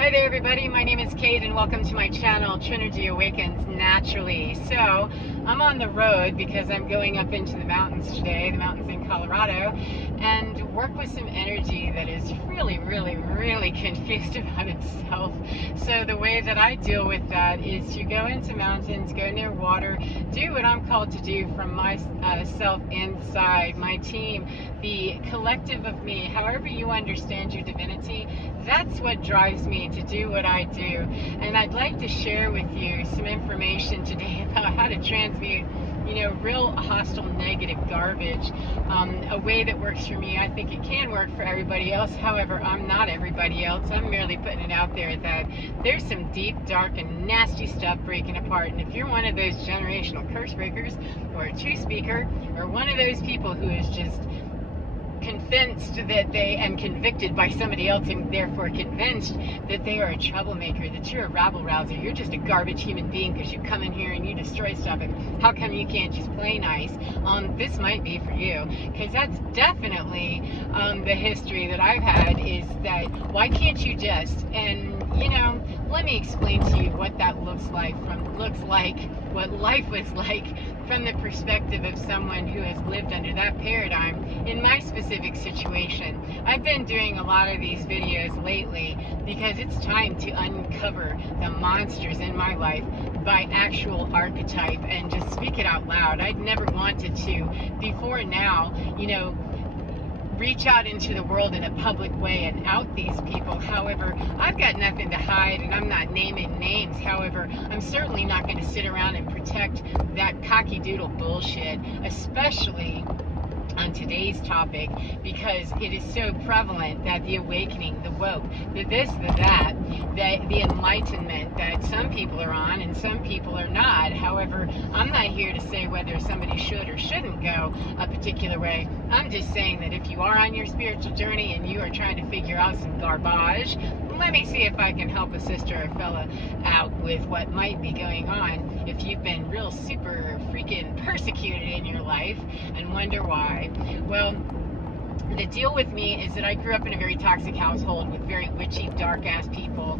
Hi there everybody, my name is Kate and welcome to my channel, Trinergy Awakens Naturally. So, I'm on the road because I'm going up into the mountains today, the mountains in Colorado, and work with some energy that is really confused about itself. So the way that I deal with that is to go into mountains, go near water, do what I'm called to do from myself inside, my team, the collective of me, however you understand your divinity. That's what drives me to do what I do. And I'd like to share with you some information today about how to transmute, real hostile negative garbage, a way that works for me. I think it can work for everybody else. However, I'm not everybody else. I'm merely putting it out there that there's some deep, dark, and nasty stuff breaking apart. And if you're one of those generational curse breakers, or a true speaker, or one of those people who is just convinced that and convicted by somebody else, and therefore convinced that they are a troublemaker, that you're a rabble rouser, you're just a garbage human being because you come in here and you destroy stuff, and how come you can't just play nice? This might be for you, because that's definitely the history that I've had, is that why can't you just, and let me explain to you what that looks like, what life was like from the perspective of someone who has lived under that paradigm. In my specific situation, I've been doing a lot of these videos lately because it's time to uncover the monsters in my life by actual archetype and just speak it out loud. I'd never wanted to before now, reach out into the world in a public way and out these people. However, I've got nothing to hide, and I'm not naming names. However, I'm certainly not going to sit around and protect that cocky doodle bullshit, especially on today's topic, because it is so prevalent that the awakening, the woke, the this, the that, the enlightenment that some people are on and some people are not. However, I'm not here to say whether somebody should or shouldn't go a particular way. I'm just saying that if you are on your spiritual journey and you are trying to figure out some garbage, let me see if I can help a sister or fella out with what might be going on if you've been real super freaking persecuted in your life and wonder why. Well, the deal with me is that I grew up in a very toxic household with very witchy, dark-ass people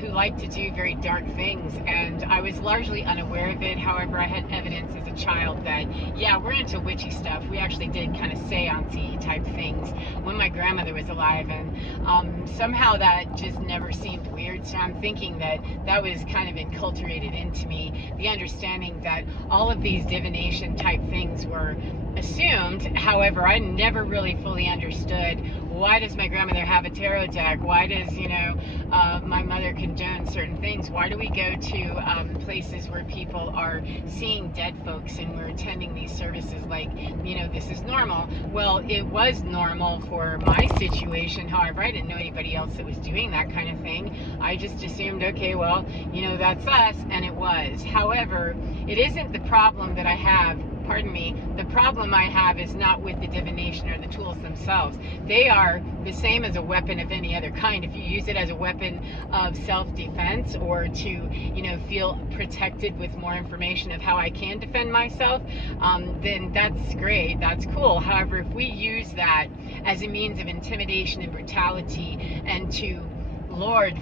who like to do very dark things, and I was largely unaware of it. However, I had evidence as a child that, yeah, we're into witchy stuff. We actually did kind of seance-y type things when my grandmother was alive, and somehow that just never seemed weird, so I'm thinking that that was kind of enculturated into me, the understanding that all of these divination type things were assumed. However, I never really fully understood, why does my grandmother have a tarot deck? Why does, my mother condone certain things? Why do we go to places where people are seeing dead folks and we're attending these services like, this is normal? Well, it was normal for my situation. However, I didn't know anybody else that was doing that kind of thing. I just assumed, okay, well, that's us, and it was. However, it isn't the problem that I have. Pardon me, the problem I have is not with the divination or the tools themselves. They are the same as a weapon of any other kind. If you use it as a weapon of self-defense, or to, feel protected with more information of how I can defend myself, then that's great, that's cool. However, if we use that as a means of intimidation and brutality, and to lord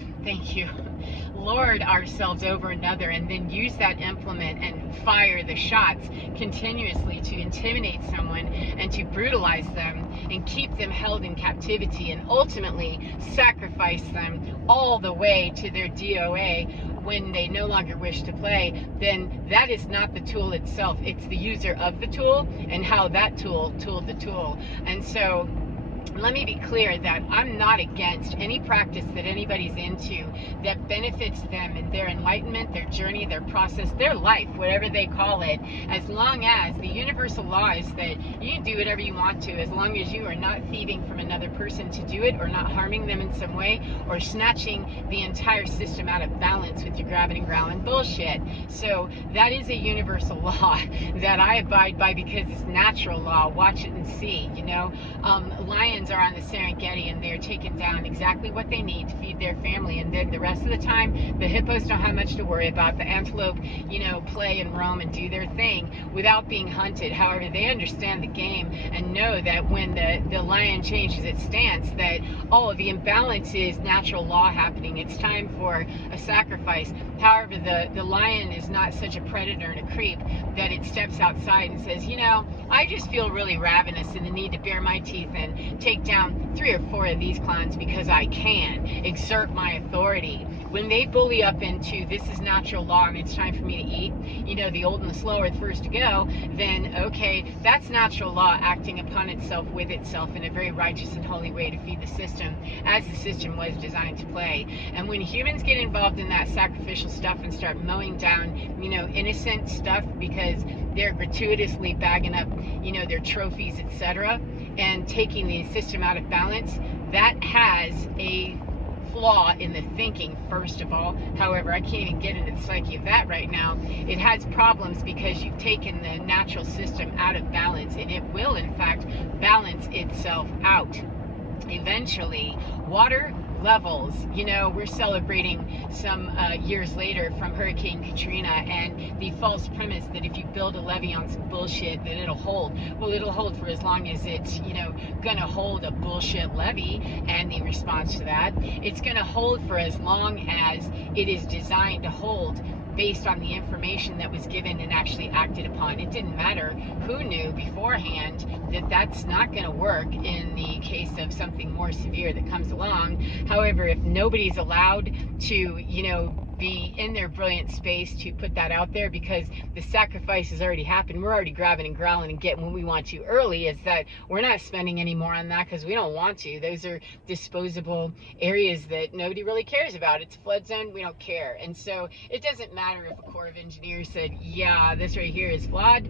ourselves over another, and then use that implement and fire the shots continuously to intimidate someone and to brutalize them and keep them held in captivity, and ultimately sacrifice them all the way to their DOA when they no longer wish to play, then that is not the tool itself. It's the user of the tool and how that tool tooled the tool. And so let me be clear that I'm not against any practice that anybody's into that benefits them in their enlightenment, their journey, their process, their life, whatever they call it, as long as the universal law is that you can do whatever you want to, as long as you are not thieving from another person to do it, or not harming them in some way, or snatching the entire system out of balance with your grabbing and growling bullshit. So that is a universal law that I abide by because it's natural law. Watch it and see, lions are on the Serengeti and they're taking down exactly what they need to feed their family, and then the rest of the time the hippos don't have much to worry about. The antelope, play and roam and do their thing without being hunted. However, they understand the game and know that when the lion changes its stance, that the imbalance is natural law happening. It's time for a sacrifice. However, the lion is not such a predator and a creep that it steps outside and says, I just feel really ravenous and the need to bare my teeth and take down 3 or 4 of these clowns because I can exert my authority. When they bully up into this is natural law and it's time for me to eat, the old and the slow are the first to go, then okay, that's natural law acting upon itself with itself in a very righteous and holy way to feed the system as the system was designed to play. And when humans get involved in that sacrificial stuff and start mowing down, innocent stuff because they're gratuitously bagging up, their trophies, etc., and taking the system out of balance, that has a flaw in the thinking, first of all. However, I can't even get into the psyche of that right now. It has problems because you've taken the natural system out of balance, and it will, in fact, balance itself out. Eventually, water levels, we're celebrating some years later from Hurricane Katrina and the false premise that if you build a levee on some bullshit that it'll hold. Well, it'll hold for as long as it's, gonna hold a bullshit levee, and the response to that, it's gonna hold for as long as it is designed to hold based on the information that was given and actually acted upon. It didn't matter who knew beforehand that that's not going to work in the case of something more severe that comes along. However, if nobody's allowed to, be in their brilliant space to put that out there because the sacrifice has already happened, we're already grabbing and growling and getting what we want to early, is that we're not spending any more on that because we don't want to. Those are disposable areas that nobody really cares about. It's a flood zone, we don't care. And so it doesn't matter if a Corps of Engineers said, yeah, this right here is flawed.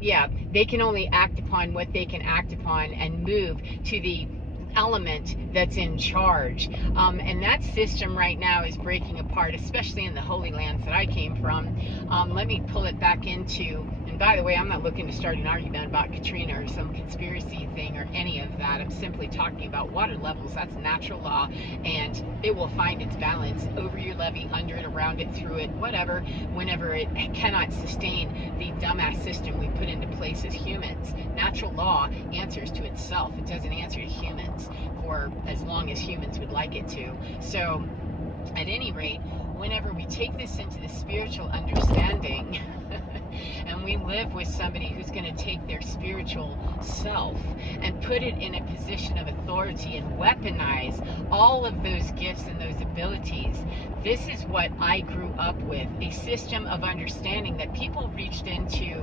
Yeah, they can only act upon what they can act upon and move to the element that's in charge, and that system right now is breaking apart, especially in the Holy Lands that I came from. Let me pull it back into, and by the way, I'm not looking to start an argument about Katrina or some conspiracy thing or any of that. I'm simply talking about water levels. That's natural law, and it will find its balance over your levee, under it, around it, through it, whatever, whenever it cannot sustain the dumbass system we put into place as humans. Natural law answers to itself. It doesn't answer to humans for as long as humans would like it to. So at any rate, whenever we take this into the spiritual understanding and we live with somebody who's going to take their spiritual self and put it in a position of authority and weaponize all of those gifts and those abilities, this is what I grew up with, a system of understanding that people reached into,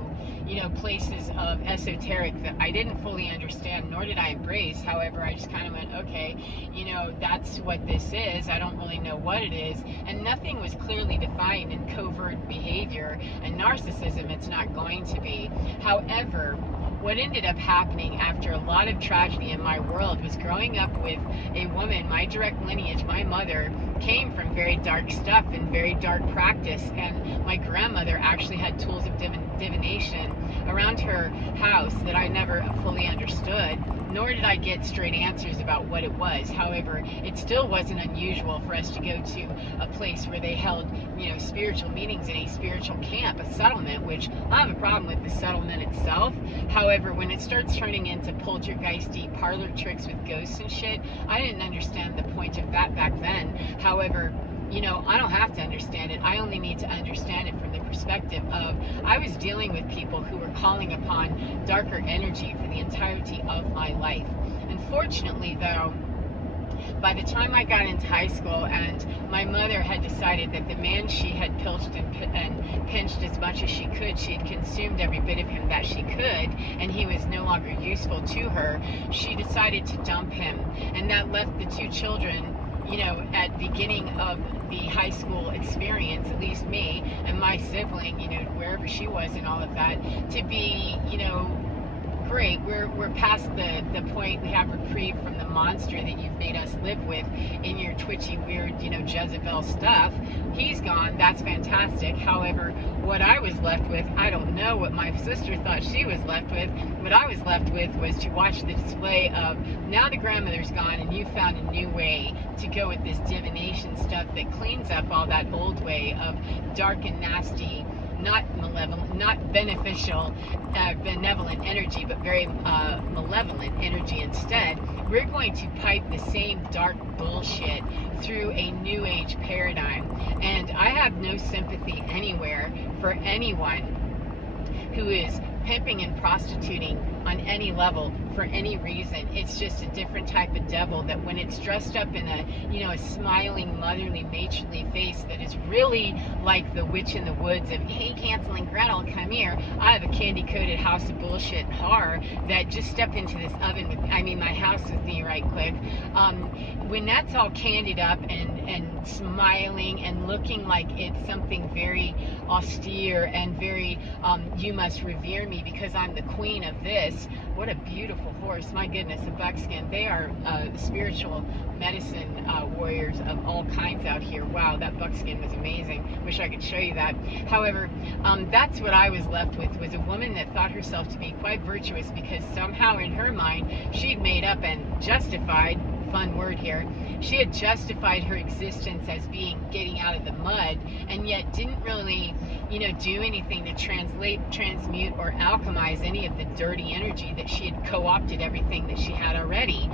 places of esoteric that I didn't fully understand, nor did I embrace. However, I just kind of went, okay, that's what this is. I don't really know what it is. And nothing was clearly defined in covert behavior and narcissism. It's not going to be. However, what ended up happening after a lot of tragedy in my world was growing up with a woman, my direct lineage, my mother came from very dark stuff and very dark practice, and my grandmother actually had tools of divination around her house that I never fully understood, nor did I get straight answers about what it was. However, it still wasn't unusual for us to go to a place where they held, spiritual meetings in a spiritual camp, a settlement, which I have a problem with the settlement itself. However, when it starts turning into poltergeisty parlor tricks with ghosts and shit, I didn't understand the point of that back then. However, I don't have to understand it. I only need to understand it from the perspective of I was dealing with people who were calling upon darker energy for the entirety of my life. Unfortunately, though, by the time I got into high school and my mother had decided that the man she had pilched and pinched as much as she could, she had consumed every bit of him that she could, and he was no longer useful to her, she decided to dump him. And that left the 2 children, at the beginning of the high school experience, at least me and my sibling, wherever she was and all of that, to be, great, we're past the point. We have reprieve from the monster that you've made us live with in your twitchy, weird, Jezebel stuff. He's gone. That's fantastic. However, what I was left with, I don't know what my sister thought she was left with. What I was left with was to watch the display of, now the grandmother's gone and you found a new way to go with this divination stuff that cleans up all that old way of dark and nasty, not malevolent, not beneficial, benevolent energy, but very malevolent energy instead. We're going to pipe the same dark bullshit through a new age paradigm. And I have no sympathy anywhere for anyone who is pimping and prostituting on any level for any reason. It's just a different type of devil that when it's dressed up in a smiling, motherly, matronly face that is really like the witch in the woods of, hey, Hansel and Gretel, come here. I have a candy-coated house of bullshit and horror that just step into this oven with, my house with me right quick. When that's all candied up and smiling and looking like it's something very austere and very, you must revere me because I'm the queen of this. What a beautiful horse. My goodness, a buckskin. They are spiritual medicine warriors of all kinds out here. Wow, that buckskin was amazing. Wish I could show you that. However, that's what I was left with, was a woman that thought herself to be quite virtuous because somehow in her mind she'd made up and justified, fun word here, she had justified her existence as being getting out of the mud, and yet didn't really, do anything to transmute, or alchemize any of the dirty energy that she had co-opted everything that she had already,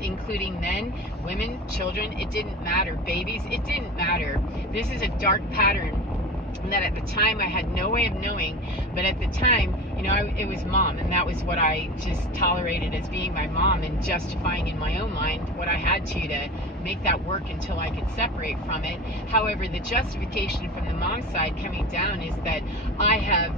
including men, women, children. It didn't matter. Babies, it didn't matter. This is a dark pattern that at the time I had no way of knowing, but at the time, it was mom, and that was what I just tolerated as being my mom and justifying in my own mind what I had to make that work until I could separate from it. However, the justification from the mom side coming down is that I have,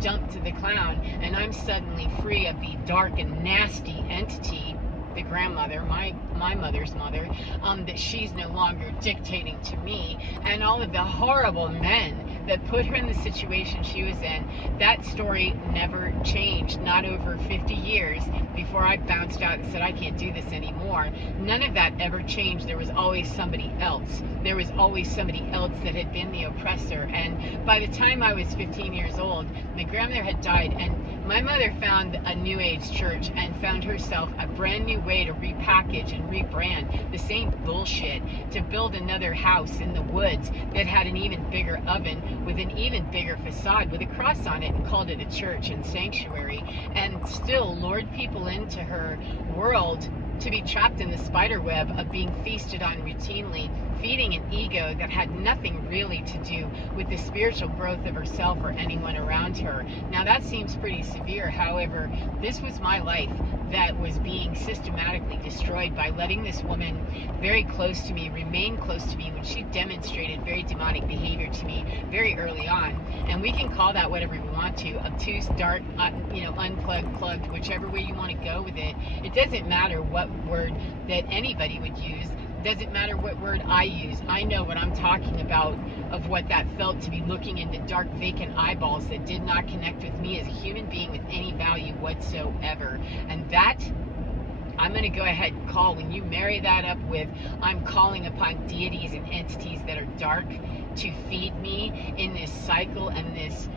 dumped the clown, and I'm suddenly free of the dark and nasty entity, the grandmother, my mother's mother, that she's no longer dictating to me, and all of the horrible men that put her in the situation she was in. That story never changed, not over 50 years before I bounced out and said, I can't do this anymore. None of that ever changed. There was always somebody else. There was always somebody else that had been the oppressor. And by the time I was 15 years old, my grandmother had died, and my mother found a new age church and found herself a brand new way to repackage and rebrand the same bullshit, to build another house in the woods that had an even bigger oven with an even bigger facade with a cross on it, and called it a church and sanctuary, and still lured people into her world to be trapped in the spider web of being feasted on routinely, feeding an ego that had nothing really to do with the spiritual growth of herself or anyone around her. Now that seems pretty severe. However, this was my life that was being systematically destroyed by letting this woman very close to me remain close to me when she demonstrated very demonic behavior to me very early on. And we can call that whatever we want to, obtuse, dark, unplugged, plugged, whichever way you want to go with it. It doesn't matter what word that anybody would use. Doesn't matter what word I use. I know what I'm talking about, of what that felt to be looking into dark, vacant eyeballs that did not connect with me as a human being with any value whatsoever. And that, I'm going to go ahead and call, when you marry that up with, I'm calling upon deities and entities that are dark to feed me in this cycle and this,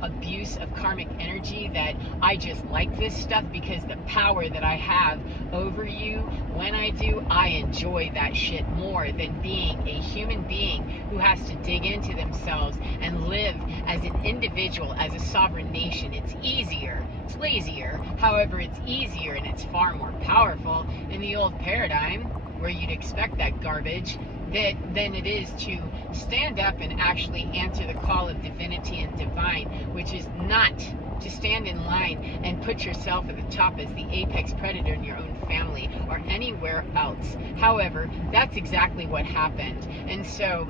abuse of karmic energy, that I just like this stuff because the power that I have over you, when I do, I enjoy that shit more than being a human being who has to dig into themselves and live as an individual, as a sovereign nation. It's easier. It's lazier. However, it's easier, and it's far more powerful in the old paradigm where you'd expect that garbage than it is to stand up and actually answer the call of divinity and divine, which is not to stand in line and put yourself at the top as the apex predator in your own family or anywhere else. However, that's exactly what happened. And so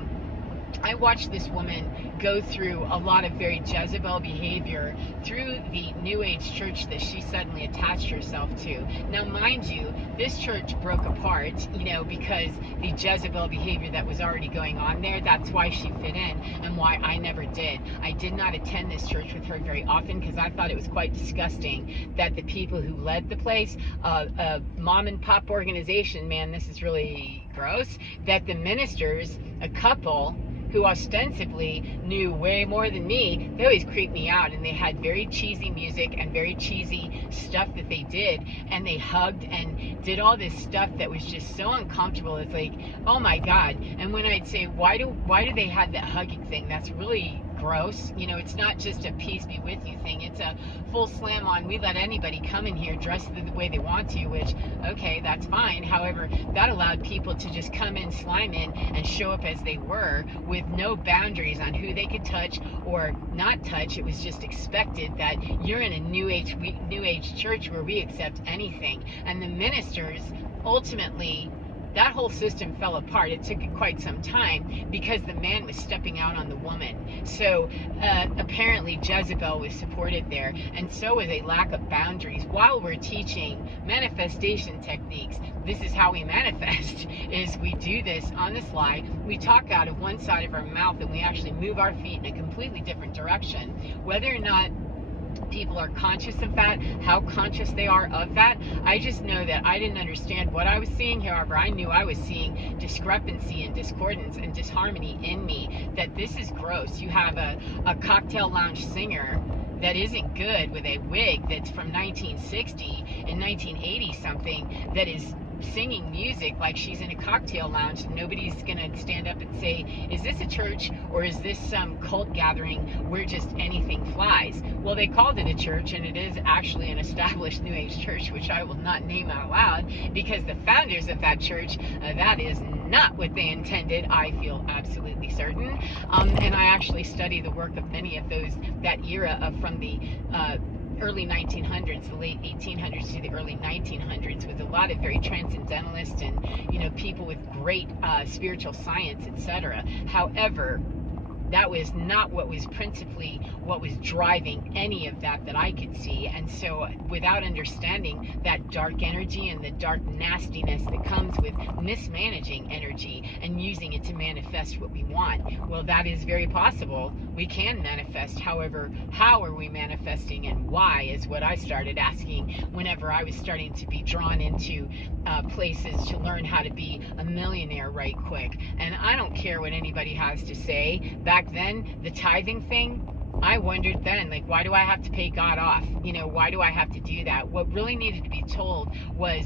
I watched this woman go through a lot of very Jezebel behavior through the New Age church that she suddenly attached herself to. Now, mind you, this church broke apart, because the Jezebel behavior that was already going on there, that's why she fit in and why I never did. I did not attend this church with her very often because I thought it was quite disgusting that the people who led the place, a mom and pop organization, man, this is really gross, that the ministers, a couple, who ostensibly knew way more than me, they always creeped me out, and they had very cheesy music and very cheesy stuff that they did, and they hugged and did all this stuff that was just so uncomfortable. It's like, oh my God. And when I'd say, why do they have that hugging thing? That's really gross. It's not just a peace be with you thing. It's a full slam on, we let anybody come in here dressed the way they want to, which, okay, that's fine. However, that allowed people to just come in, slime in, and show up as they were with no boundaries on who they could touch or not touch. It was just expected that you're in a New Age church where we accept anything. And the ministers ultimately, that whole system fell apart. It took quite some time because the man was stepping out on the woman. So apparently Jezebel was supported there, and so was a lack of boundaries. While we're teaching manifestation techniques, this is how we manifest, is we do this on the fly. We talk out of one side of our mouth and we actually move our feet in a completely different direction. Whether or not people are conscious of that, how conscious they are of that, I just know that I didn't understand what I was seeing. However, I knew I was seeing discrepancy and discordance and disharmony in me, that this is gross. You have a cocktail lounge singer that isn't good with a wig that's from 1960 and 1980 something, that is singing music like she's in a cocktail lounge, and nobody's gonna stand up and say, is this a church or is this some cult gathering where just anything flies? Well, they called it a church, and it is actually an established New Age church, which I will not name out loud, because the founders of that church, that is not what they intended, I feel absolutely certain. And I actually study the work of many of those, that era of from the early 1900s, the late 1800s to the early 1900s, with a lot of very transcendentalist and people with great spiritual science, etc. However, that was not what was principally what was driving any of that I could see. And so without understanding that dark energy and the dark nastiness that comes with mismanaging energy and using it to manifest what we want, well, that is very possible. We can manifest. However, how are we manifesting and why is what I started asking whenever I was starting to be drawn into places to learn how to be a millionaire right quick. And I don't care what anybody has to say. Back then, the tithing thing, I wondered then, like, why do I have to pay God off? Why do I have to do that? What really needed to be told was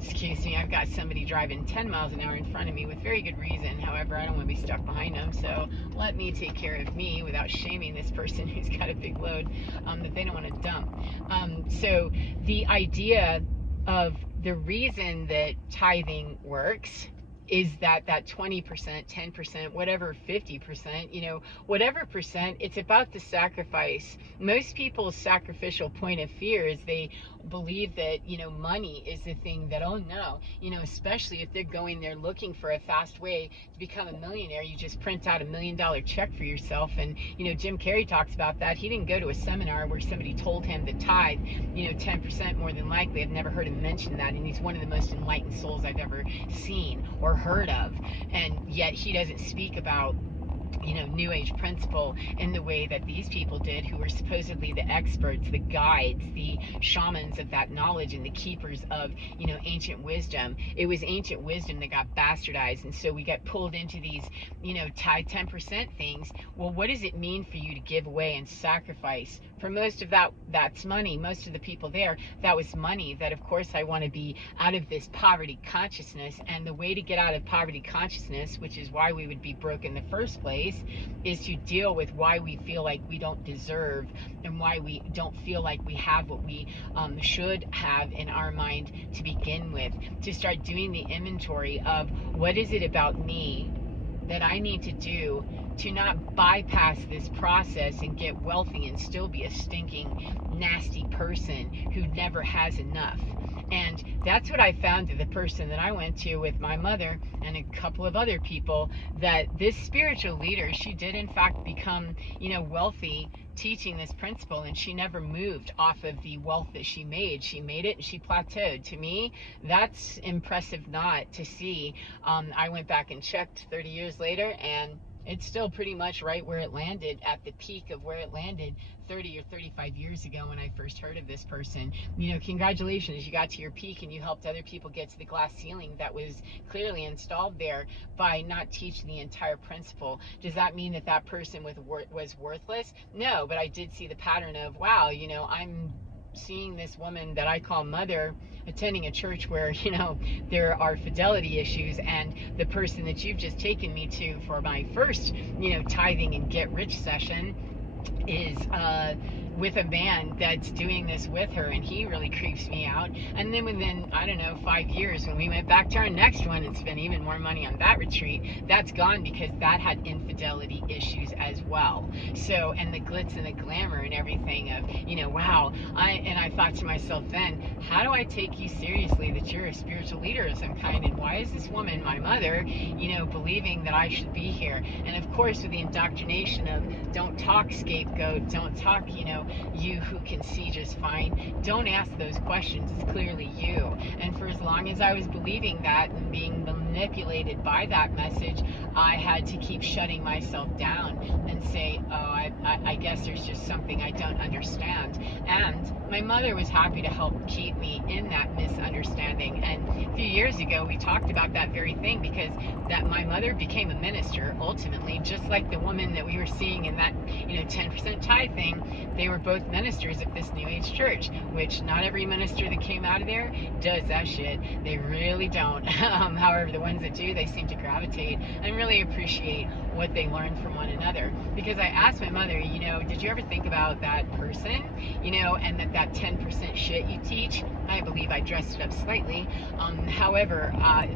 excuse me, I've got somebody driving 10 miles an hour in front of me with very good reason. However, I don't want to be stuck behind them, so let me take care of me without shaming this person who's got a big load that they don't want to dump. So the idea of the reason that tithing works is that 20%, 10%, whatever, 50%, whatever percent, it's about the sacrifice. Most people's sacrificial point of fear is they believe that, money is the thing that, oh no, especially if they're going there looking for a fast way to become a millionaire, you just print out $1 million check for yourself. And, Jim Carrey talks about that. He didn't go to a seminar where somebody told him to tithe, 10% more than likely. I've never heard him mention that. And he's one of the most enlightened souls I've ever seen or heard of. And yet he doesn't speak about New Age principle in the way that these people did, who were supposedly the experts, the guides, the shamans of that knowledge, and the keepers of ancient wisdom. It was ancient wisdom that got bastardized, and so we got pulled into these tithe 10% things. Well, what does it mean for you to give away and sacrifice? For most of that's money. Most of the people there, that was money. That, of course, I want to be out of this poverty consciousness, and the way to get out of poverty consciousness, which is why we would be broke in the first place, is to deal with why we feel like we don't deserve and why we don't feel like we have what we should have in our mind to begin with. To start doing the inventory of what is it about me that I need to do to not bypass this process and get wealthy and still be a stinking, nasty person who never has enough. And that's what I found to the person that I went to with my mother and a couple of other people, that this spiritual leader, she did in fact become, wealthy teaching this principle, and she never moved off of the wealth that she made. She made it and she plateaued. To me, that's impressive not to see. I went back and checked 30 years later, and it's still pretty much right where it landed, at the peak of where it landed 30 or 35 years ago when I first heard of this person. Congratulations, you got to your peak and you helped other people get to the glass ceiling that was clearly installed there by not teaching the entire principle. Does that mean that that person was worthless? No, but I did see the pattern of, wow, I'm seeing this woman that I call mother attending a church where there are fidelity issues, and the person that you've just taken me to for my first tithing and get rich session is with a man that's doing this with her, and he really creeps me out. And then within, I don't know, 5 years, when we went back to our next one and spent even more money on that retreat, that's gone because that had infidelity issues as well. So, and the glitz and the glamour and everything of, wow. I thought to myself then, how do I take you seriously that you're a spiritual leader of some kind, and why is this woman, my mother, believing that I should be here? And of course, with the indoctrination of don't talk scapegoat, don't talk, you who can see just fine, don't ask those questions, it's clearly you. And for as long as I was believing that and being manipulated by that message, I had to keep shutting myself down and say, oh, I guess there's just something I don't understand. And my mother was happy to help keep me in that misunderstanding. And a few years ago, we talked about that very thing, because that my mother became a minister ultimately, just like the woman that we were seeing in that 10% tithe thing. They were both ministers of this New Age church, which not every minister that came out of there does that shit. They really don't. However, the ones that do, they seem to gravitate and really appreciate what they learn from one another. Because I asked my mother, did you ever think about that person, and that 10% shit you teach? I believe I dressed it up slightly. However,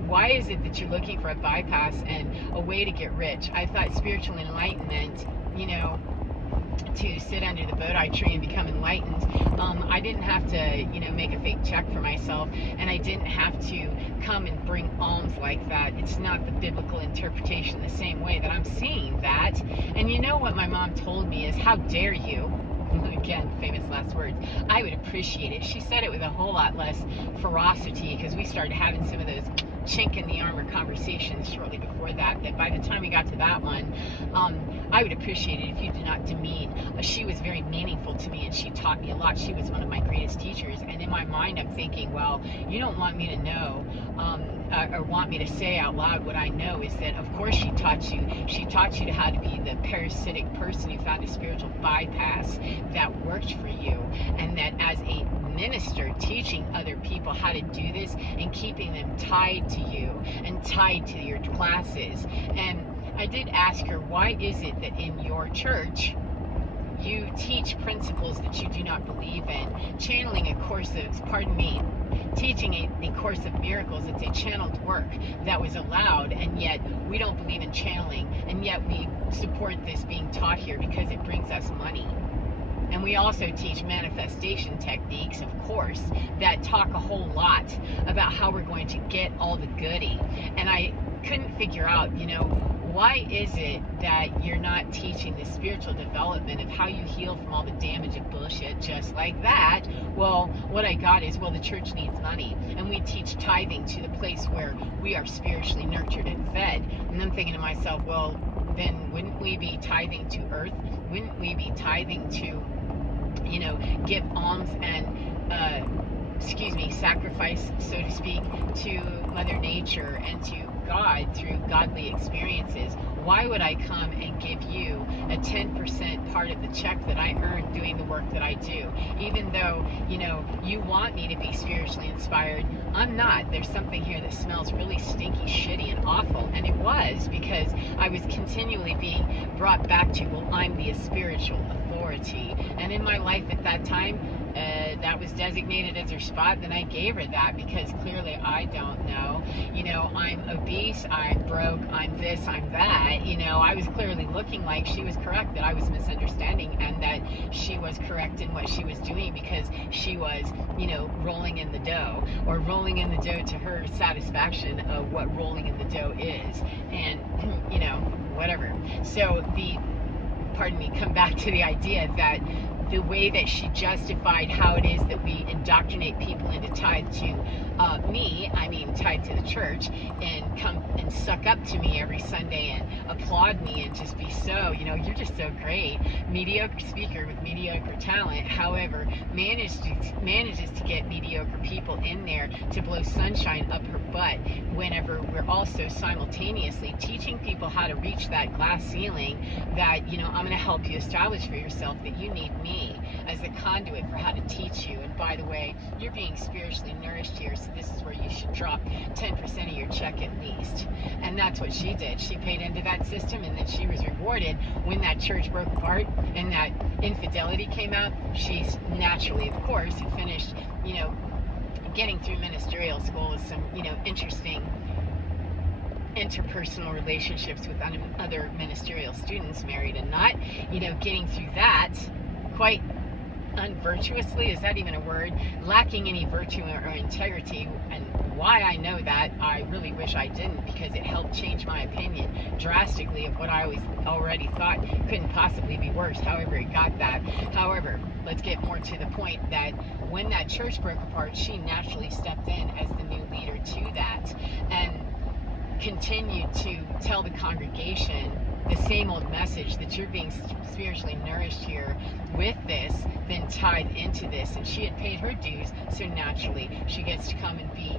why is it that you're looking for a bypass and a way to get rich? I thought spiritual enlightenment, to sit under the Bodhi tree and become enlightened, I didn't have to, make a fake check for myself, and I didn't have to come and bring alms like that. It's not the biblical interpretation the same way that I'm seeing that. And what my mom told me is, how dare you? Again, famous last words. I would appreciate it. She said it with a whole lot less ferocity, because we started having some of those chink in the armor conversations shortly before that by the time we got to that one, I would appreciate it if you did not demean. She was very meaningful to me, and she taught me a lot. She was one of my greatest teachers, and in my mind I'm thinking, well, you don't want me to know or want me to say out loud what I know is that, of course, she taught you to how to be the parasitic person who found a spiritual bypass that worked for you, and that as a minister, teaching other people how to do this and keeping them tied to you and tied to your classes. And I did ask her, why is it that in your church you teach principles that you do not believe in? Channeling a course of, teaching a course of miracles, it's a channeled work that was allowed, and yet we don't believe in channeling, and yet we support this being taught here because it brings us money. And we also teach manifestation techniques, of course, that talk a whole lot about how we're going to get all the goody. And I couldn't figure out, why is it that you're not teaching the spiritual development of how you heal from all the damage of bullshit just like that? Well, what I got is, well, the church needs money, and we teach tithing to the place where we are spiritually nurtured and fed. And I'm thinking to myself, well, then wouldn't we be tithing to earth? Wouldn't we be tithing to, give alms and, sacrifice, so to speak, to Mother Nature and to God through godly experiences? Why would I come and give you a 10% part of the check that I earn doing the work that I do? Even though, you want me to be spiritually inspired, I'm not. There's something here that smells really stinky, shitty, and awful. And it was because I was continually being brought back to, well, I'm the spiritual authority. And in my life at that time, that was designated as her spot, then I gave her that, because clearly I don't know. I'm obese, I'm broke, I'm this, I'm that. I was clearly looking like she was correct, that I was misunderstanding, and that she was correct in what she was doing, because she was, rolling in the dough, or rolling in the dough to her satisfaction of what rolling in the dough is. And, whatever. So come back to the idea that the way that she justified how it is that we indoctrinate people into tied to tied to the church, and come and suck up to me every Sunday and applaud me and just be so, you're just so great, mediocre speaker with mediocre talent, however, manages to get mediocre people in there to blow sunshine up her butt, whenever we're also simultaneously teaching people how to reach that glass ceiling that, I'm going to help you establish for yourself that you need me as the conduit for how to teach you. And by the way, you're being spiritually nourished here, so this is where you should drop 10% of your check at least. And that's what she did. She paid into that system, and then she was rewarded when that church broke apart and that infidelity came out. She's naturally, of course, had finished, getting through ministerial school with some, interesting interpersonal relationships with other ministerial students, married and not, getting through that quite unvirtuously, is that even a word, lacking any virtue or integrity. And why I know that, I really wish I didn't, because it helped change my opinion drastically of what I already thought couldn't possibly be worse. However, it got that. However, let's get more to the point that when that church broke apart, she naturally stepped in as the new leader to that, and continued to tell the congregation the same old message, that you're being spiritually nourished here with this, then tied into this. And she had paid her dues, so naturally she gets to come and be,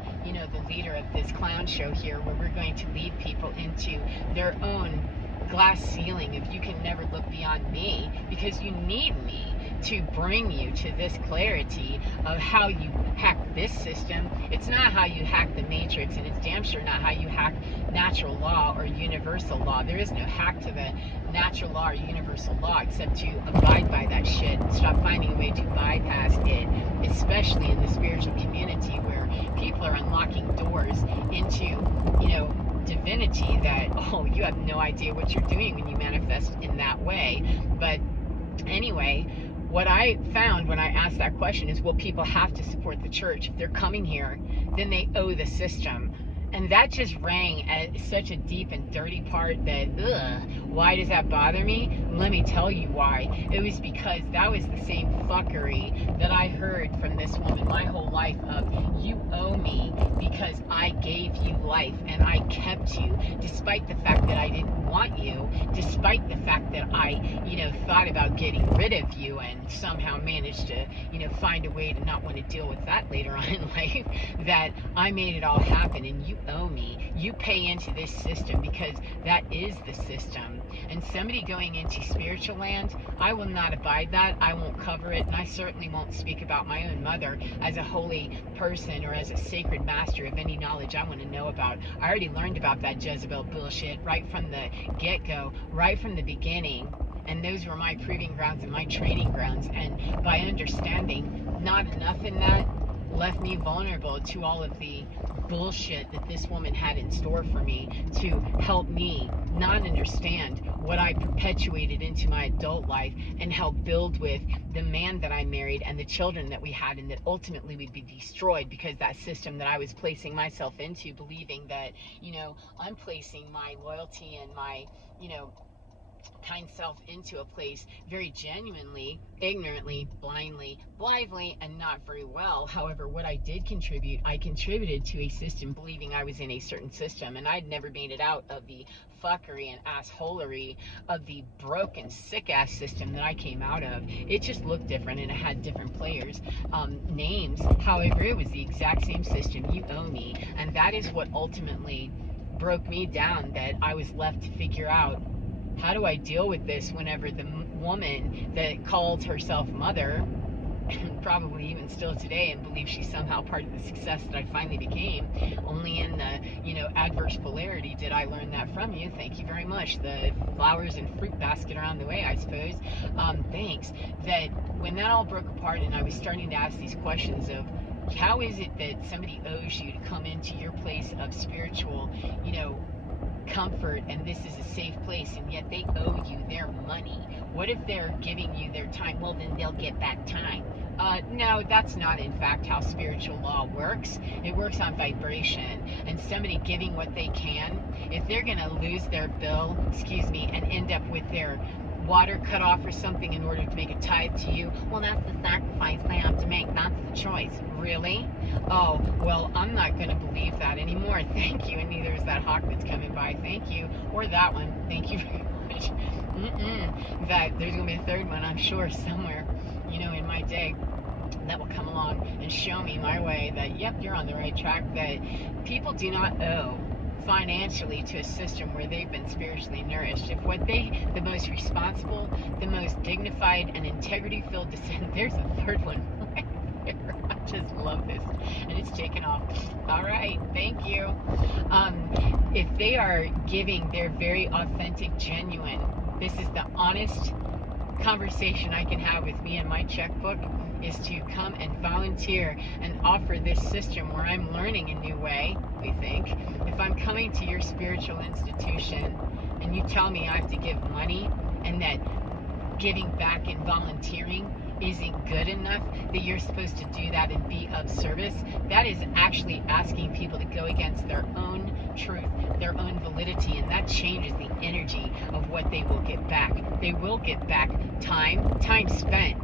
the leader of this clown show here, where we're going to lead people into their own glass ceiling of, you can never look beyond me, because you need me to bring you to this clarity of how you hack this system. It's not how you hack the matrix, and it's damn sure not how you hack natural law or universal law. There is no hack to the natural law or universal law, except to abide by that shit and stop finding a way to bypass it, especially in the spiritual community, where people are unlocking doors into, divinity that, you have no idea what you're doing when you manifest in that way. But anyway, what I found when I asked that question is, well, people have to support the church. If they're coming here, then they owe the system. And that just rang at such a deep and dirty part that, why does that bother me? Let me tell you why. It was because that was the same fuckery that I heard from this woman my whole life of, you owe me because I gave you life and I kept you, despite the fact that I didn't want you, despite the fact that I, thought about getting rid of you and somehow managed to, find a way to not want to deal with that later on in life, that I made it all happen, and you owe me. You pay into this system, because that is the system. And somebody going into spiritual land, I will not abide that. I won't cover it, and I certainly won't speak about my own mother as a holy person or as a sacred master of any knowledge I want to know about. I already learned about that Jezebel bullshit right from the get-go, right from the beginning. And those were my proving grounds and my training grounds. And by understanding not enough in that, left me vulnerable to all of the bullshit that this woman had in store for me, to help me not understand what I perpetuated into my adult life, and help build with the man that I married and the children that we had, and that ultimately would be destroyed because that system that I was placing myself into, believing that, I'm placing my loyalty and my, kind self into a place very genuinely, ignorantly, blindly, and not very well. However, what I did contribute, I contributed to a system, believing I was in a certain system, and I'd never made it out of the fuckery and assholery of the broken, sick-ass system that I came out of. It just looked different, and it had different players, names. However, it was the exact same system. You owe me. And that is what ultimately broke me down, that I was left to figure out, how do I deal with this whenever the woman that called herself mother probably even still today, and believes she's somehow part of the success that I finally became. Only in the, adverse polarity did I learn that from you. Thank you very much. The flowers and fruit basket around the way, I suppose. Thanks. That when that all broke apart and I was starting to ask these questions of, how is it that somebody owes you to come into your place of spiritual, comfort, and this is a safe place, and yet they owe you their money? What if they're giving you their time? Well, then they'll get back time. No, that's not in fact how spiritual law works. It works on vibration, and somebody giving what they can, if they're going to lose their bill, and end up with their water cut off or something in order to make a tithe to you, well, that's the sacrifice they have to make. That's the choice. Really? Oh, well, I'm not going to believe that anymore. Thank you. And neither is that hawk that's coming by. Thank you. Or that one. Thank you very much. That there's going to be a third one, I'm sure, somewhere, in my day, that will come along and show me my way that, yep, you're on the right track, that people do not owe financially to a system where they've been spiritually nourished. If the most responsible, the most dignified and integrity-filled descent, there's a third one right there. I just love this, and it's taken off. All right, thank you. If they are giving their very authentic, genuine, this is the honest conversation I can have with me and my checkbook, is to come and volunteer and offer this system where I'm learning a new way, we think. If I'm coming to your spiritual institution and you tell me I have to give money, and that giving back and volunteering isn't good enough, that you're supposed to do that and be of service, that is actually asking people to go against their own truth, their own validity, and that changes the energy of what they will get back. They will get back time spent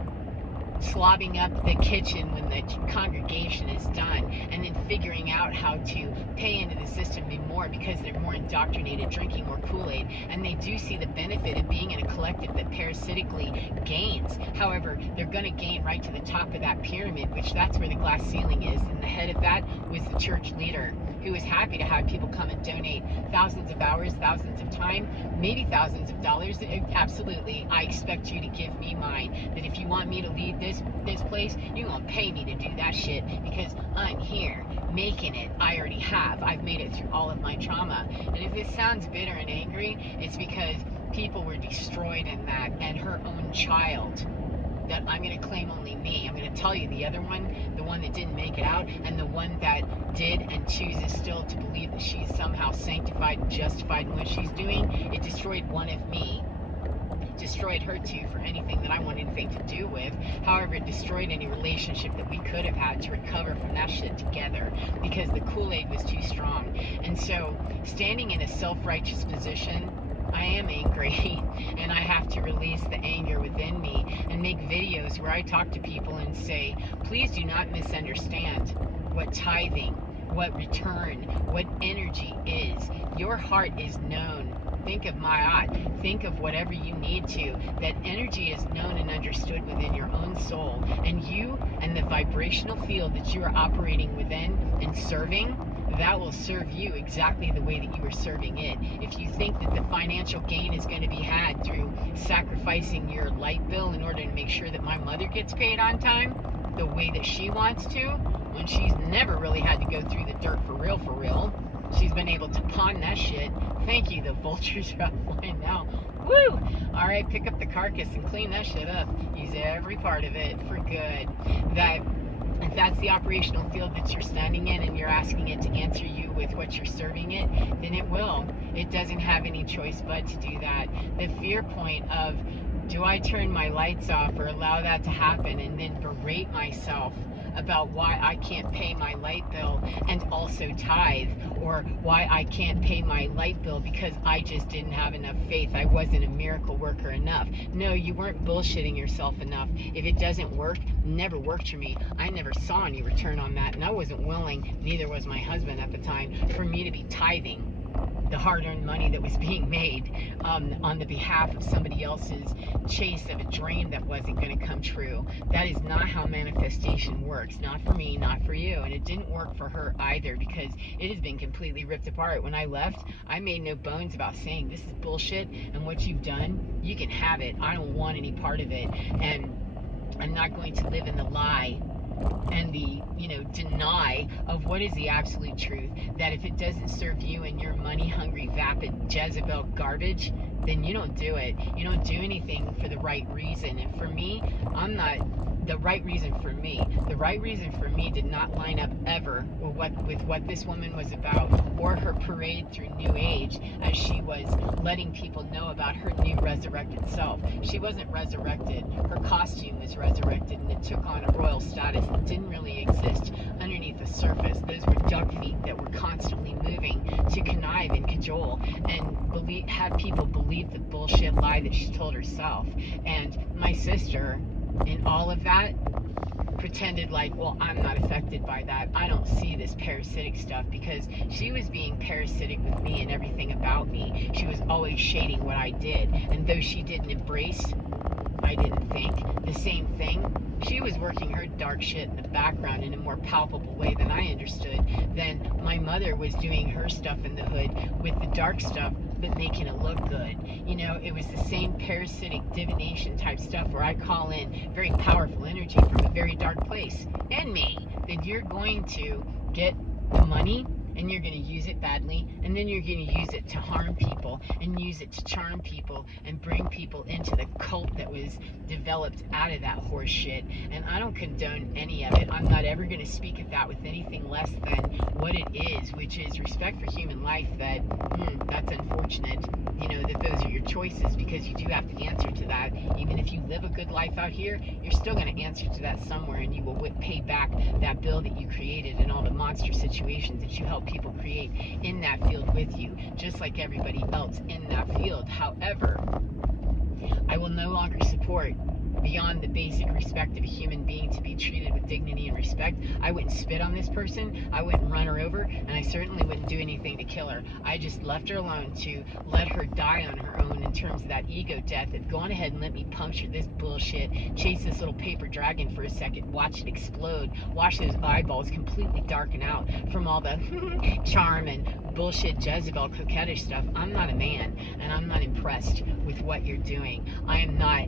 slobbing up the kitchen when the congregation is done, and then figuring out how to pay into the system more because they're more indoctrinated, drinking more Kool-Aid, and they do see the benefit of being in a collective that parasitically gains. However, they're going to gain right to the top of that pyramid, which that's where the glass ceiling is, and the head of that was the church leader, who was happy to have people come and donate thousands of hours, thousands of time, maybe thousands of dollars. Absolutely, I expect you to give me mine. That if you want me to lead this place, you're gonna pay me to do that shit, because I'm here making it. I already have. I've made it through all of my trauma. And if this sounds bitter and angry, it's because people were destroyed in that, and her own child. That I'm going to claim only me. I'm going to tell you the other one, the one that didn't make it out, and the one that did and chooses still to believe that she's somehow sanctified and justified in what she's doing. It destroyed one of me. Destroyed her too for anything that I want anything to do with. However, it destroyed any relationship that we could have had to recover from that shit together, because the Kool-Aid was too strong. And so, standing in a self-righteous position, I am angry, and I have to release the anger within me and make videos where I talk to people and say, please do not misunderstand what tithing, what return, what energy is. Your heart is known. Think of Ma'at. Think of whatever you need to. That energy is known and understood within your own soul. And you and the vibrational field that you are operating within and serving, that will serve you exactly the way that you were serving it. If you think that the financial gain is going to be had through sacrificing your light bill in order to make sure that my mother gets paid on time the way that she wants to, when she's never really had to go through the dirt for real, she's been able to pawn that shit. Thank you, the vultures are offline now. Woo! Alright, pick up the carcass and clean that shit up. Use every part of it for good. That if that's the operational field that you're standing in, and you're asking it to answer you with what you're serving it, then it will. It doesn't have any choice but to do that. The fear point of, do I turn my lights off or allow that to happen and then berate myself about why I can't pay my light bill and also tithe, or why I can't pay my light bill because I just didn't have enough faith, I wasn't a miracle worker enough. No, you weren't bullshitting yourself enough. If it doesn't work, never worked for me. I never saw any return on that, and I wasn't willing, neither was my husband at the time, for me to be tithing the hard-earned money that was being made on the behalf of somebody else's chase of a dream that wasn't going to come true. That is not how manifestation works. Not for me, not for you. And it didn't work for her either, because it has been completely ripped apart. When I left, I made no bones about saying, this is bullshit, and what you've done, you can have it. I don't want any part of it. And I'm not going to live in the lie and the deny of what is the absolute truth, that if it doesn't serve you and your money hungry vapid Jezebel garbage, then you don't do it. You don't do anything for the right reason. And for me, I'm not the right reason for me. The right reason for me did not line up ever with what this woman was about, or her parade through New Age as she was letting people know about her new resurrected self. She wasn't resurrected. Her costume was resurrected, and it took on a royal status that didn't really exist underneath the surface. Those were duck feet that were constantly moving to connive and cajole and have people believe the bullshit lie that she told herself. And my sister, in all of that, pretended like, well, I'm not affected by that. I don't see this parasitic stuff, because she was being parasitic with me and everything about me. She was always shading what I did. And though she didn't embrace, I didn't think, the same thing, she was working her dark shit in the background in a more palpable way than I understood. Then my mother was doing her stuff in the hood with the dark stuff, but making it look good. It was the same parasitic divination type stuff where I call in very powerful energy from a very dark place, and me, that you're going to get money and you're going to use it badly, and then you're going to use it to harm people and use it to charm people and bring people into the cult that was developed out of that horse shit. And I don't condone any of it. I'm not ever going to speak of that with anything less than what it is, which is respect for human life. That's unfortunate, that those are your choices, because you do have to answer to that. Even if you live a good life out here, you're still going to answer to that somewhere, and you will pay back that bill that you created and all the monster situations that you helped people create in that field with you, just like everybody else in that field. However, I will no longer support, beyond the basic respect of a human being, to be treated with dignity and respect. I wouldn't spit on this person, I wouldn't run her over, and I certainly wouldn't do anything to kill her. I just left her alone to let her die on her own in terms of that ego death of go on ahead and let me puncture this bullshit, chase this little paper dragon for a second, watch it explode, watch those eyeballs completely darken out from all the charm and bullshit Jezebel coquettish stuff. I'm not a man, and I'm not impressed with what you're doing. I am not,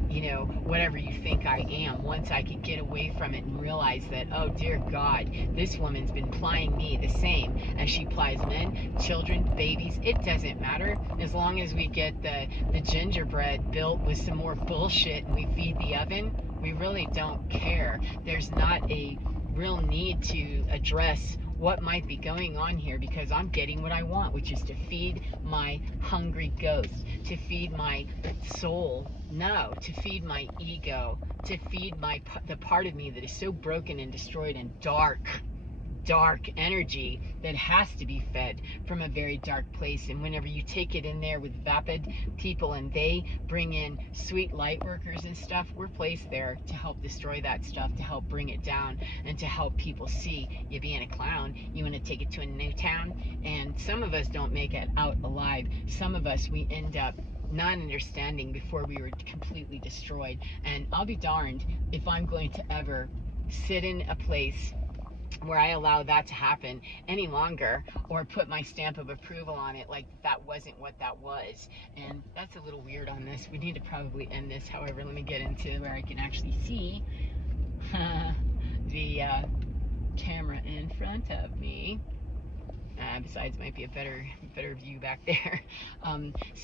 whatever you think I am. Once I could get away from it and realize that, oh dear God, this woman's been plying me the same as she plies men, children, babies. It doesn't matter, as long as we get the gingerbread built with some more bullshit and we feed the oven. We really don't care. There's not a real need to address what might be going on here, because I'm getting what I want, which is to feed my hungry ghost, to feed my soul, no, to feed my ego, to feed the part of me that is so broken and destroyed and dark energy that has to be fed from a very dark place. And whenever you take it in there with vapid people and they bring in sweet light workers and stuff, we're placed there to help destroy that stuff, to help bring it down, and to help people see you being a clown. You want to take it to a new town, and some of us don't make it out alive. Some of us, we end up not understanding before we were completely destroyed. And I'll be darned if I'm going to ever sit in a place where I allow that to happen any longer, or put my stamp of approval on it like that wasn't what that was. And that's a little weird on this. We need to probably end this. However, let me get into where I can actually see the camera in front of me. Besides, might be a better view back there.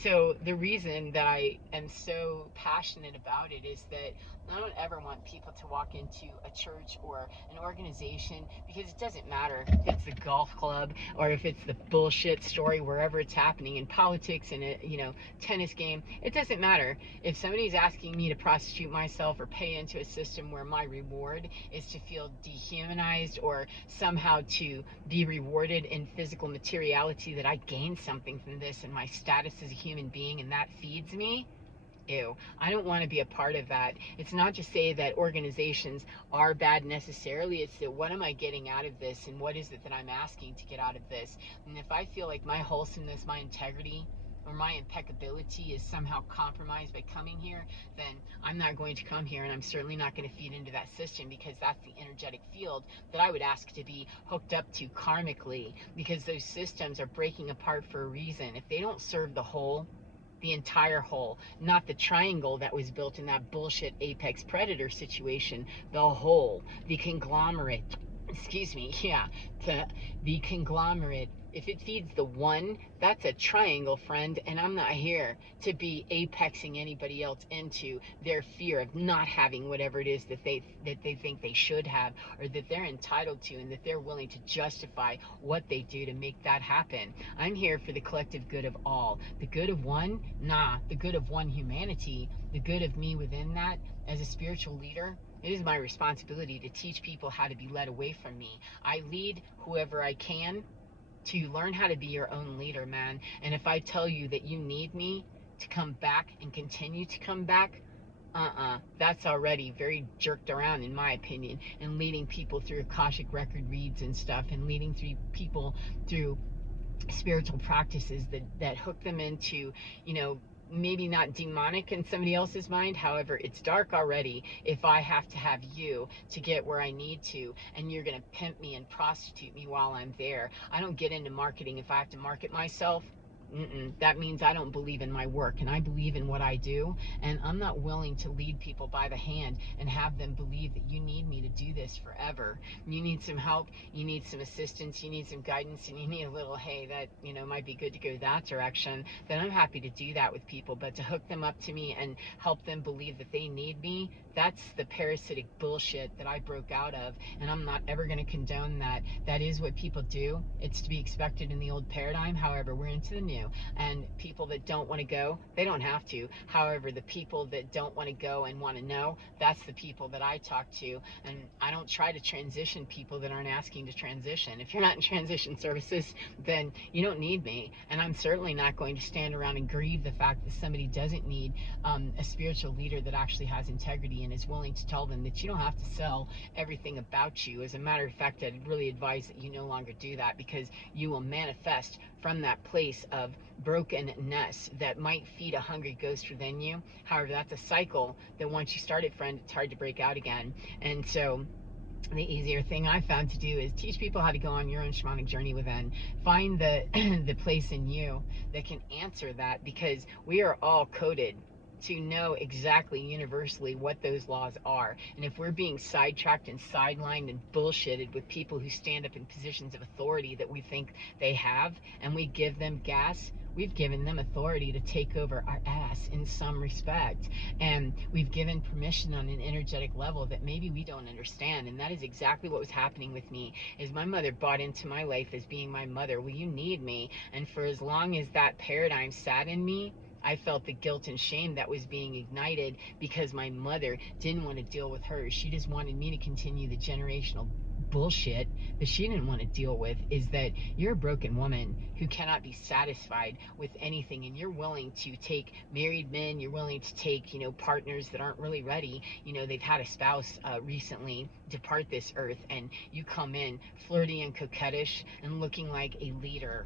So the reason that I am so passionate about it is that I don't ever want people to walk into a church or an organization, because it doesn't matter if it's the golf club or if it's the bullshit story wherever it's happening in politics, in a tennis game. It doesn't matter. If somebody's asking me to prostitute myself or pay into a system where my reward is to feel dehumanized, or somehow to be rewarded in physical materiality, that I gain something from this and my status as a human being, and that feeds me, ew, I don't want to be a part of that. It's not to say that organizations are bad necessarily. It's that, what am I getting out of this, and what is it that I'm asking to get out of this? And if I feel like my wholesomeness, my integrity, or my impeccability is somehow compromised by coming here, then I'm not going to come here, and I'm certainly not going to feed into that system, because that's the energetic field that I would ask to be hooked up to karmically, because those systems are breaking apart for a reason. If they don't serve the whole, the entire whole, not the triangle that was built in that bullshit apex predator situation. The whole, the conglomerate, excuse me, yeah, the conglomerate. If it feeds the one, that's a triangle, friend, and I'm not here to be apexing anybody else into their fear of not having whatever it is that they think they should have, or that they're entitled to, and that they're willing to justify what they do to make that happen. I'm here for the collective good of all. The good of one? Nah, the good of one humanity, the good of me within that. As a spiritual leader, it is my responsibility to teach people how to be led away from me. I lead whoever I can to learn how to be your own leader, man. And if I tell you that you need me to come back and continue to come back, that's already very jerked around, in my opinion, and leading people through Akashic record reads and stuff, and leading through people through spiritual practices that hook them into, maybe not demonic in somebody else's mind. However, it's dark already if I have to have you to get where I need to, and you're going to pimp me and prostitute me while I'm there. I don't get into marketing if I have to market myself. That means I don't believe in my work, and I believe in what I do, and I'm not willing to lead people by the hand and have them believe that you need me to do this forever. You need some help, you need some assistance, you need some guidance, and you need a little, hey, that might be good to go that direction. Then I'm happy to do that with people. But to hook them up to me and help them believe that they need me, that's the parasitic bullshit that I broke out of, and I'm not ever going to condone that. That is what people do. It's to be expected in the old paradigm. However, we're into the new, and people that don't want to go, they don't have to. However, the people that don't want to go and want to know, that's the people that I talk to. And I don't try to transition people that aren't asking to transition. If you're not in transition services, then you don't need me. And I'm certainly not going to stand around and grieve the fact that somebody doesn't need a spiritual leader that actually has integrity and is willing to tell them that you don't have to sell everything about you. As a matter of fact, I'd really advise that you no longer do that, because you will manifest from that place of brokenness that might feed a hungry ghost within you. However, that's a cycle that once you start it, friend, it's hard to break out again. And so the easier thing I found to do is teach people how to go on your own shamanic journey within. Find the the place in you that can answer that, because we are all coded to know exactly universally what those laws are. And if we're being sidetracked and sidelined and bullshitted with people who stand up in positions of authority that we think they have, and we give them gas, we've given them authority to take over our ass in some respect. And we've given permission on an energetic level that maybe we don't understand. And that is exactly what was happening with me, is my mother bought into my life as being my mother. Well, you need me. And for as long as that paradigm sat in me, I felt the guilt and shame that was being ignited because my mother didn't want to deal with hers. She just wanted me to continue the generational bullshit that she didn't want to deal with. Is that you're a broken woman who cannot be satisfied with anything, and you're willing to take married men, you're willing to take partners that aren't really ready. They've had a spouse recently depart this earth, and you come in flirty and coquettish and looking like a leader.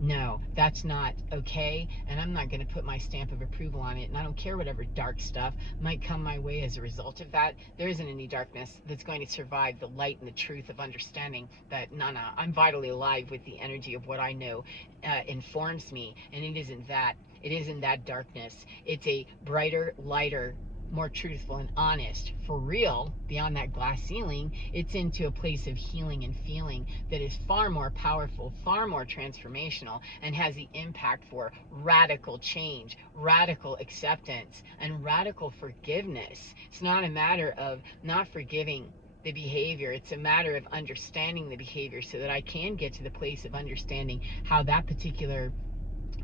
No, that's not okay, and I'm not going to put my stamp of approval on it. And I don't care whatever dark stuff might come my way as a result of that. There isn't any darkness that's going to survive the light and the truth of understanding that no, I'm vitally alive with the energy of what I know informs me. And it isn't that. It isn't that darkness. It's a brighter, lighter, more truthful and honest, for real, beyond that glass ceiling. It's into a place of healing and feeling that is far more powerful, far more transformational, and has the impact for radical change, radical acceptance, and radical forgiveness. It's not a matter of not forgiving the behavior. It's a matter of understanding the behavior so that I can get to the place of understanding how that particular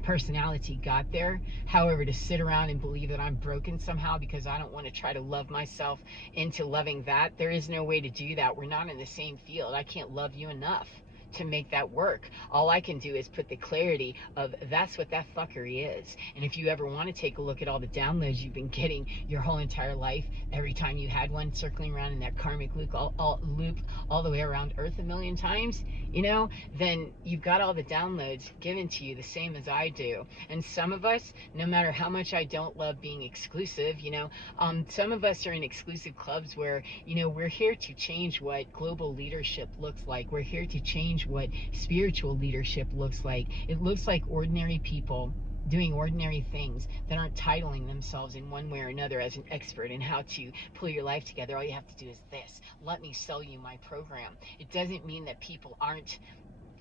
personality got there. However, to sit around and believe that I'm broken somehow because I don't want to try to love myself into loving that, there is no way to do that. We're not in the same field. I can't love you enough to make that work. All I can do is put the clarity of that's what that fuckery is. And if you ever want to take a look at all the downloads you've been getting your whole entire life, every time you had one circling around in that karmic loop all the way around Earth a million times, then you've got all the downloads given to you the same as I do. And some of us, no matter how much I don't love being exclusive, some of us are in exclusive clubs where, we're here to change what global leadership looks like. We're here to change what spiritual leadership looks like. It looks like ordinary people doing ordinary things, that aren't titling themselves in one way or another as an expert in how to pull your life together. All you have to do is this: let me sell you my program. It doesn't mean that people aren't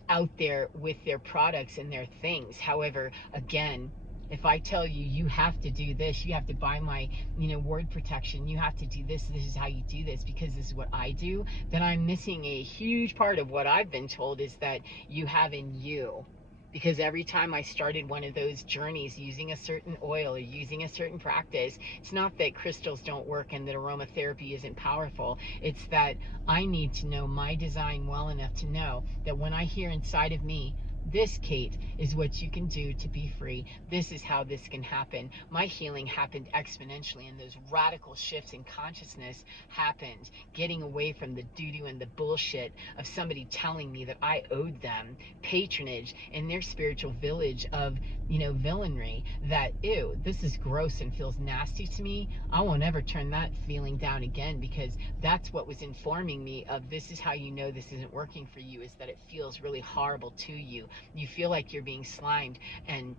out there with their products and their things. However, again, if I tell you, you have to do this, you have to buy my, word protection, you have to do this is how you do this because this is what I do, then I'm missing a huge part of what I've been told is that you have in you. Because every time I started one of those journeys using a certain oil or using a certain practice, it's not that crystals don't work and that aromatherapy isn't powerful. It's that I need to know my design well enough to know that when I hear inside of me, this, Kate, is what you can do to be free. This is how this can happen. My healing happened exponentially, and those radical shifts in consciousness happened. Getting away from the doo-doo and the bullshit of somebody telling me that I owed them patronage in their spiritual village of, villainry, that, ew, this is gross and feels nasty to me. I won't ever turn that feeling down again, because that's what was informing me of this is how you know this isn't working for you, is that it feels really horrible to you. You feel like you're being slimed and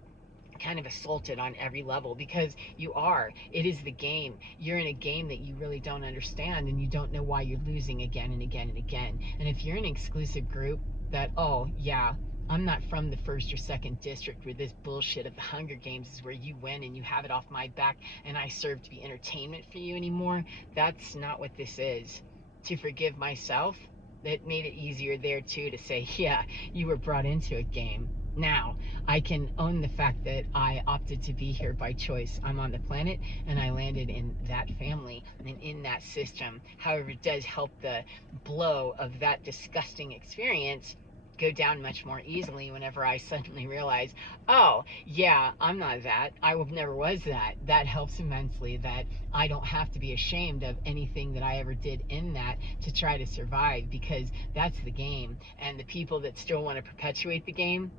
kind of assaulted on every level, because you are. It is the game. You're in a game that you really don't understand, and you don't know why you're losing again and again and again. And if you're in an exclusive group that, oh yeah, I'm not from the 1st or 2nd district where this bullshit of the Hunger Games is where you win and you have it off my back and I serve to be entertainment for you anymore, that's not what this is. To forgive myself, that made it easier there too to say, yeah, you were brought into a game. Now, I can own the fact that I opted to be here by choice. I'm on the planet and I landed in that family and in that system. However, it does help the blow of that disgusting experience go down much more easily whenever I suddenly realize, oh, yeah, I'm not that. I never was that. That helps immensely, that I don't have to be ashamed of anything that I ever did in that to try to survive, because that's the game. And the people that still want to perpetuate the game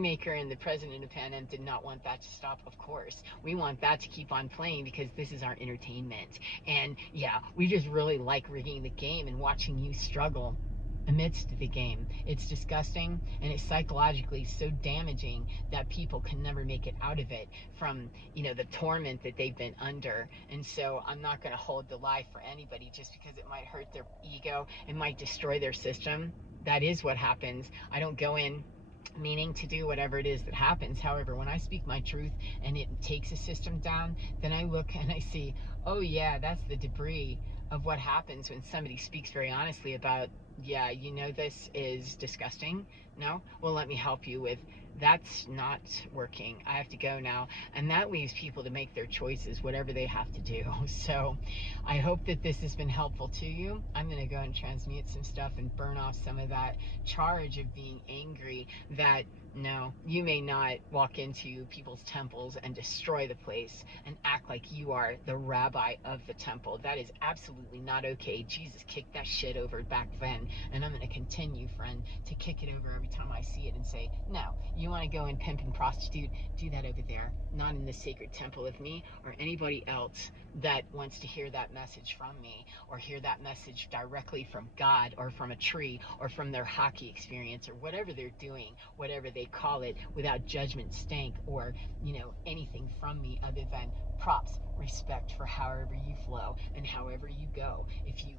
maker and the president of Pan Am did not want that to stop, of course. We want that to keep on playing because this is our entertainment. And yeah, we just really like rigging the game and watching you struggle amidst the game. It's disgusting, and it's psychologically so damaging that people can never make it out of it from, the torment that they've been under. And so I'm not going to hold the lie for anybody just because it might hurt their ego, it might destroy their system. That is what happens. I don't go in meaning to do whatever it is that happens. However, when I speak my truth and it takes a system down, then I look and I see, oh yeah, that's the debris of what happens when somebody speaks very honestly about, yeah, this is disgusting. No? Well, let me help you with, that's not working. I have to go now. And that leaves people to make their choices, whatever they have to do. So I hope that this has been helpful to you. I'm going to go and transmute some stuff and burn off some of that charge of being angry that, no, you may not walk into people's temples and destroy the place and act like you are the rabbi of the temple. That is absolutely not okay. Jesus kicked that shit over back then, and I'm going to continue, friend, to kick it over every time I see it and say, no, you want to go and pimp and prostitute, do that over there, not in the sacred temple of me or anybody else that wants to hear that message from me, or hear that message directly from God or from a tree or from their hockey experience or whatever they're doing, whatever they call it, without judgment, stank, or anything from me other than props, respect for however you flow and however you go. If you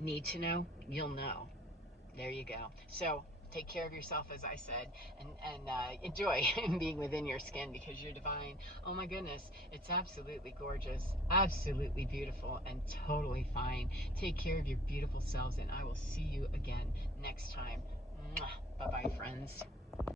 need to know, you'll know. There you go. So take care of yourself, as I said, and enjoy being within your skin, because you're divine. Oh my goodness, it's absolutely gorgeous, absolutely beautiful, and totally fine. Take care of your beautiful selves, and I will see you again next time. Bye bye, friends.